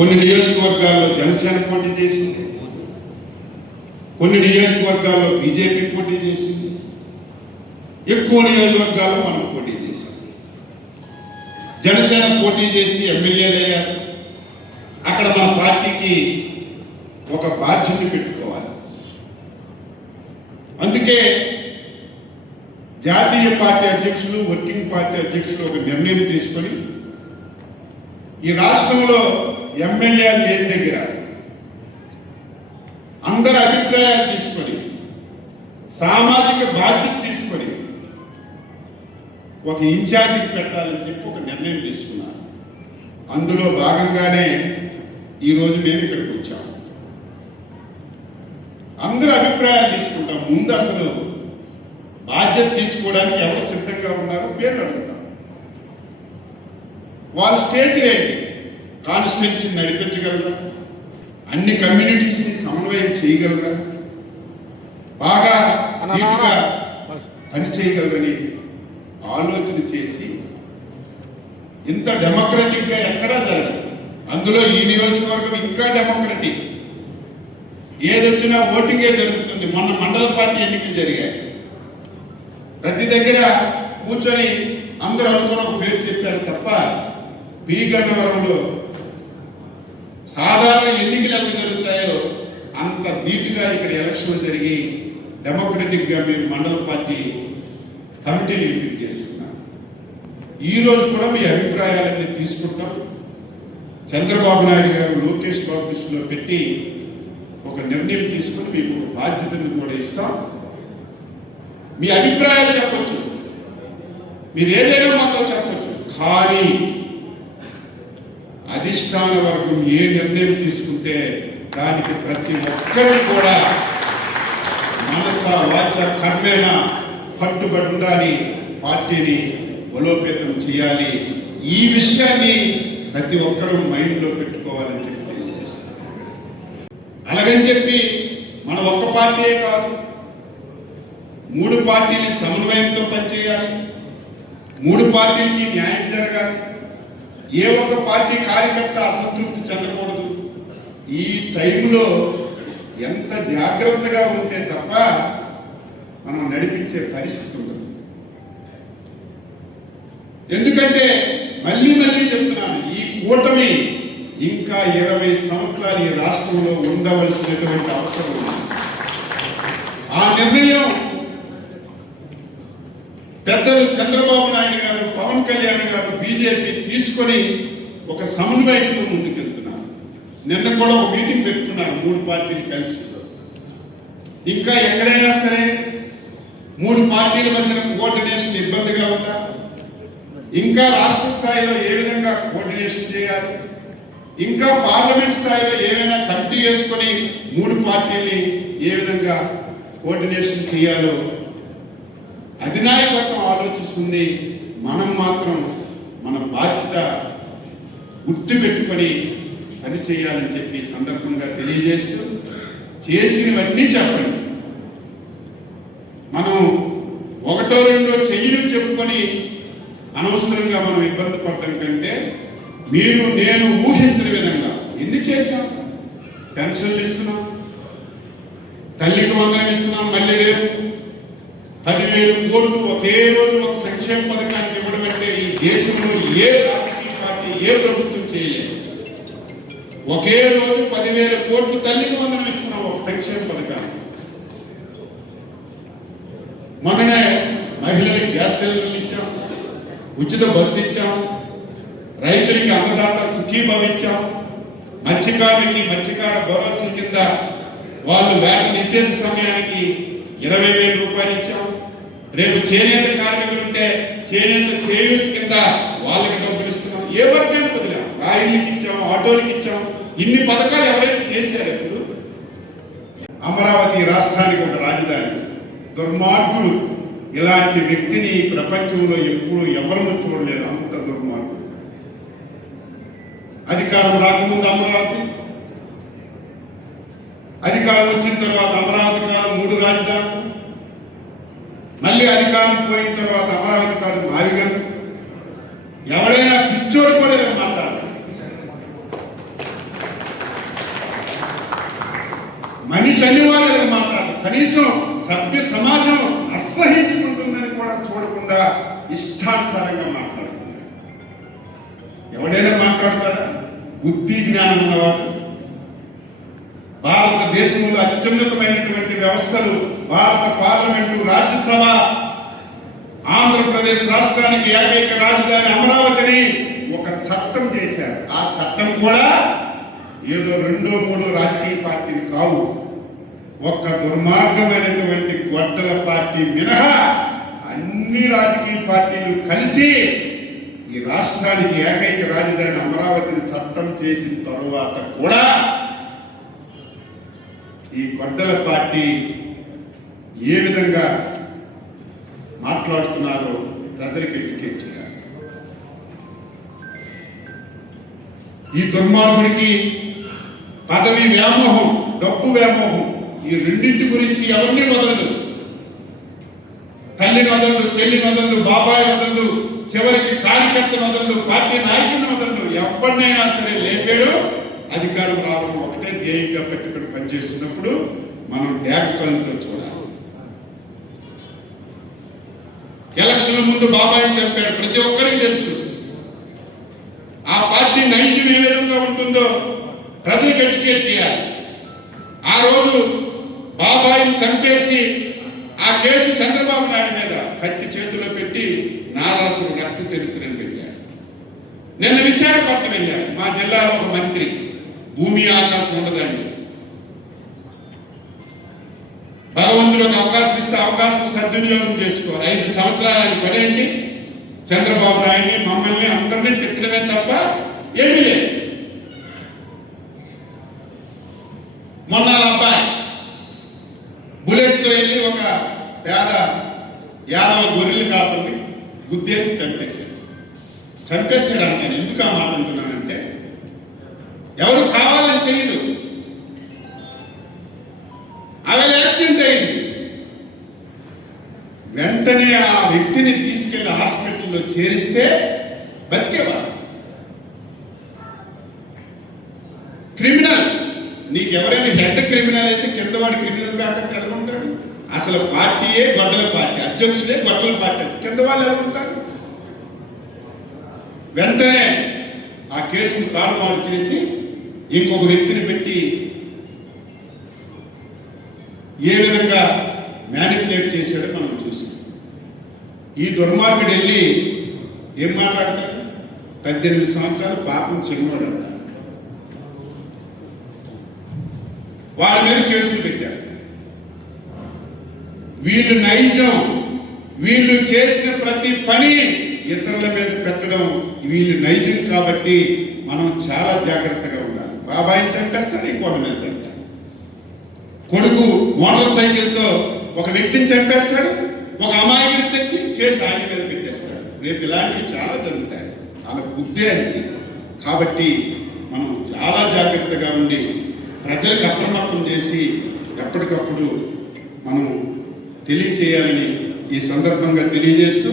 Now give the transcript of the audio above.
కొన్ని నియోజకవర్గాల్లో జనసేన పోటీ చేసింది, కొన్ని నియోజకవర్గాల్లో బీజేపీ పోటీ చేసింది, ఎక్కువ నియోజకవర్గాల్లో మనం పోటీ చేసాం. జనసేన పోటీ చేసి ఎమ్మెల్యేలు అయ్యారు. అక్కడ మన పార్టీకి ఒక బాధ్యత పెట్టుకోవాలి. అందుకే జాతీయ పార్టీ అధ్యక్షులు, వర్కింగ్ పార్టీ అధ్యక్షులు ఒక నిర్ణయం తీసుకొని ఈ రాష్ట్రంలో ఎమ్మెల్యేలు లేని దగ్గర అందరి అభిప్రాయాలు తీసుకొని సామాజిక బాధ్యత తీసుకొని ఒక ఇన్ఛార్జికి పెట్టాలని చెప్పి ఒక నిర్ణయం తీసుకున్నారు. అందులో భాగంగానే ఈరోజు మేము ఇక్కడికి వచ్చాము. అందరి అభిప్రాయాలు తీసుకుంటాం. ముందు అసలు బాధ్యత తీసుకోవడానికి ఎవరు సిద్ధంగా ఉన్నారు పేర్లు అడుగుతాం. వాళ్ళ స్టేజ్ ఏంటి, కాన్స్టిట్యున్సీని నడిపించగలరా, అన్ని కమ్యూనిటీస్ని సమన్వయం చేయగలరా, బాగా పని చేయగలరని ఆలోచన చేసి ఇంత డెమోక్రటిక్గా ఎక్కడా జరగదు. అందులో ఈ నియోజకవర్గం ఇంకా డెమోక్రటిక్. ఏదొచ్చినా ఓటింగే జరుగుతుంది. మొన్న మండల పార్టీ ఎన్నికలు జరిగాయి. ప్రతి దగ్గర కూర్చొని అందరూ అనుకున్న ఒక పేరు చెప్పారు తప్ప పి గన్నవరంలో సాధారణ ఎన్నికలు ఎలా జరుగుతాయో అంత నీట్గా ఇక్కడ ఎలక్షన్ జరిగి డెమోక్రటిక్గా మేము మండల పార్టీ కమిటీని ఎంపిక చేసుకున్నాం. ఈరోజు కూడా మీ అభిప్రాయాలన్నీ తీసుకుంటాం. చంద్రబాబు నాయుడు గారు లోకేష్ బాబు దృష్టిలో పెట్టి ఒక నిర్ణయం తీసుకుని మీకు బాధ్యతను కూడా ఇస్తాం. మీ అభిప్రాయాలు చెప్పచ్చు, మీరు ఏదైనా మాతో చెప్పచ్చు. కానీ అధిష్టాన వర్గం ఏ నిర్ణయం తీసుకుంటే దానికి ప్రతి ఒక్కరూ కూడా మనస వాచ కర్మేణ కట్టుబడి ఉండాలి. పార్టీని బలోపేతం చేయాలి. ఈ విషయాన్ని ప్రతి ఒక్కరూ మైండ్లో పెట్టుకోవాలని చెప్పి అలాగని చెప్పి మన ఒక్క పార్టీయే కాదు, 3 పార్టీలు సమన్వయంతో పనిచేయాలి. 3 పార్టీలకి న్యాయం జరగాలి. ఏ ఒక్క పార్టీ కార్యకర్త అసంతృప్తి చెందకూడదు. ఈ టైంలో ఎంత జాగ్రత్తగా ఉంటే తప్ప మనం నడిపించే పరిస్థితి ఉండదు. ఎందుకంటే మళ్ళీ చెప్తున్నాను, ఈ కూటమి ఇంకా 20 సంవత్సరాలు ఈ రాష్ట్రంలో ఉండవలసినటువంటి అవసరం ఉంది. ఆ నిర్ణయం పెద్దలు చంద్రబాబు నాయుడు గారు, పవన్ కళ్యాణ్ గారు, బీజేపీ తీసుకొని ఒక సమన్వయంతో ముందుకెళ్తున్నారు. నిన్న కూడా ఒక మీటింగ్ పెట్టుకున్నారు 3 పార్టీలు కలిసి. ఇంకా ఎక్కడైనా సరే 3 పార్టీల మధ్యన కోఆర్డినేషన్ ఇబ్బందిగా ఉందా, ఇంకా రాష్ట్ర స్థాయిలో ఏ విధంగా కోఆర్డినేషన్ చేయాలి, ఇంకా పార్లమెంట్ స్థాయిలో ఏమైనా కమిటీ వేసుకొని 3 పార్టీల్ని ఏ విధంగా కోఆర్డినేషన్ చేయాలో అధినాయకత్వం ఆలోచిస్తుంది. మనం మాత్రం మన బాధ్యత గుర్తు పెట్టుకొని పని చేయాలని చెప్పి సందర్భంగా తెలియజేస్తూ, చేసినవన్నీ చెప్పండి. మనం 1, 2 చెయ్యను చెప్పుకొని అనవసరంగా మనం ఇబ్బంది పడడం కంటే మీరు నేను ఊహించిన విధంగా ఎన్ని చేశాం. పెన్షన్లు ఇస్తున్నాం, తల్లికి వందనం ఇస్తున్నాం, మళ్ళీ రేపు 10,000 కోట్లు ఒకే రోజు ఒక సంక్షేమ పథకానికి ఇవ్వడం అంటే ఈ దేశంలో ఏ రాజకీయ పార్టీ ఏ ప్రభుత్వం చేయలేదు. ఒకే రోజు 10,000 కోట్లు తల్లికి వందనం ఇస్తున్నాం ఒక సంక్షేమ పథకాన్ని. మొన్ననే మహిళలకు గ్యాస్ సిలిండర్లు ఇచ్చాం, ఉచిత బస్సు ఇచ్చాం, రైతులకి అన్నదాత సుఖీభవ ఇచ్చాం, మత్స్యకారులకి మత్స్యకార భరోసా కింద వాళ్ళు వేట నిషేధ సమయానికి 20,000 రూపాయలు ఇచ్చాం. రేపు చేనేత కార్మికులు ఉంటే చేనేత చేయూస్ కింద వాళ్ళకి డబ్బులు ఇస్తున్నాం. ఏ వర్గానికి వదిలాం, రాయిలకి ఇచ్చాం, ఆటోలకి ఇచ్చాం. ఇన్ని పథకాలు ఎవరైనా చేశారు? ఇప్పుడు అమరావతి రాష్ట్రానికి ఒక రాజధాని. దుర్మార్గులు ఇలాంటి వ్యక్తిని ప్రపంచంలో ఎప్పుడు ఎవరు చూడలేదు. అంత దుర్మార్గులు. అధికారం రాకముందు అమరావతి, అధికారం వచ్చిన తర్వాత అమరావతి కాలం 3 రాజధానులు, మళ్ళీ అధికారం పోయిన తర్వాత అమరావతి కాదు మావిగం. ఎవడైనా పిచ్చోడు కూడా మాట్లాడాలి. మనిషి అనివార్యంగా మాట్లాడు, కనీసం సభ్య సమాజం అసహించుకుంటుందని కూడా చూడకుండా ఇష్టానుసారంగా మాట్లాడుతున్నాడు. ఎవడైనా మాట్లాడతాడా? బుద్ధి జ్ఞానం ఉన్నవాడు. భారతదేశంలో అత్యున్నతమైనటువంటి వ్యవస్థలు భారత పార్లమెంటు, రాజ్యసభ, ఆంధ్రప్రదేశ్ రాష్ట్రానికి ఏకైక రాజధాని అమరావతిని ఒక చట్టం చేశారు. ఆ చట్టం కూడా ఏదో 2-3 రాజకీయ పార్టీలు కావు, ఒక్క దుర్మార్గమైనటువంటి గొడ్డల పార్టీ మినహా అన్ని రాజకీయ పార్టీలు కలిసి ఈ రాష్ట్రానికి ఏకైక రాజధాని అమరావతిని చట్టం చేసిన తరువాత కూడా ఈ గొడ్డల పార్టీ ఏ విధంగా మాట్లాడుతున్నారో ప్రజలకు ఎడ్యుకేట్ చేయాలి. ఈ దుర్మార్గుడికి పదవి వ్యామోహం, డబ్బు వ్యామోహం, ఈ రెండింటి గురించి ఎవరిని వదలదు. తల్లిని వదలడు, చెల్లిని వదలడు, బాబాయ్ వదలడు, చివరికి కార్యకర్తను వదలడు, పార్టీ నాయకుని వదలడు. ఎవరినైనా సరే లేపాడు. అధికారం రావడం ఒకటే ధ్యేయంగా పెట్టుకుని పనిచేస్తున్నప్పుడు మనం డ్యాక్కంతో చూడాలి. ఎలక్షన్ ముందు బాబాయ్ చెప్పాడు, ప్రతి ఒక్కరికి తెలుసు. ఆ పార్టీ నైజం ఏ విధంగా ఉంటుందో ప్రజలకు ఎడ్యుకేట్ చేయాలి. ఆ రోజు బాబాయిని చంపేసి ఆ కేసు చంద్రబాబు నాయుడు మీద కత్తి చేతిలో పెట్టి నారాసుడు రక్త చరిత్రను పెట్టాడు. నిన్న విశాఖపట్నం వెళ్ళాడు. మా జిల్లాలో ఒక మంత్రి, భూమి ఆకాశం ఉండదండి, భగవంతుడు ఒక అవకాశం ఇస్తే అవకాశం సద్వినియోగం చేసుకోవాలి. 5 సంవత్సరాలు పడేంటి చంద్రబాబు నాయుడిని, మమ్మల్ని అందరినీ తిట్టడమే తప్ప ఏమీ లేదు. మొన్న అబ్బాయి బుల్లెట్తో వెళ్ళి ఒక పేద యాదవ గొర్రెలు కాపుని గుద్దేసి చంపేశాడు అంటాను. ఎందుకు ఆ మాట అంటున్నానంటే, ఎవరు కావాలని చేయదు. అవి యాక్సిడెంట్ అయింది. వెంటనే ఆ వ్యక్తిని తీసుకెళ్లి హాస్పిటల్లో చేరిస్తే బతికేవాడు. క్రిమినల్, నీకు ఎవరైనా హెడ్ క్రిమినల్ అయితే కింద వాడు క్రిమినల్ కాకుండా ఎలా ఉంటాడు? అసలు పార్టీయే గొడ్డల పార్టీ, అధ్యక్షుడే గొడ్డల పార్టీ, కింద వాళ్ళు ఎలా ఉంటారు? వెంటనే ఆ కేసును తారుమారు చేసి ఇంకొక వ్యక్తిని పెట్టి ఏ విధంగా మ్యానిపులేట్ చేశాడో మనం చూసాం. ఈ దుర్మార్గుడు వెళ్ళి ఏం మాట్లాడతాడు? 18 సంవత్సరాలు పాపం చిన్నవాడు అంట. వాళ్ళ మీద కేసులు పెట్టారు. వీళ్ళు నైజం, వీళ్ళు చేసిన ప్రతి పని ఇతరుల మీద పెట్టడం వీళ్ళు నైజం. కాబట్టి మనం చాలా జాగ్రత్తగా ఉండాలి. బాబాయిని చంపేస్తాడు, ఇంకోటి మీద పెడతాడు. కొడుకు మోటార్ సైకిల్తో ఒక వ్యక్తిని చంపేస్తాడు, ఒక అమాయకుడిని తెచ్చి కేసు ఆయన మీద పెట్టేస్తాడు. రేపు ఇలాంటివి చాలా జరుగుతాయి. అలా బుద్ధి అనేది. కాబట్టి మనం చాలా జాగ్రత్తగా ఉండి ప్రజలకు అప్రమత్తం చేసి ఎప్పటికప్పుడు మనం తెలియచేయాలని ఈ సందర్భంగా తెలియజేస్తూ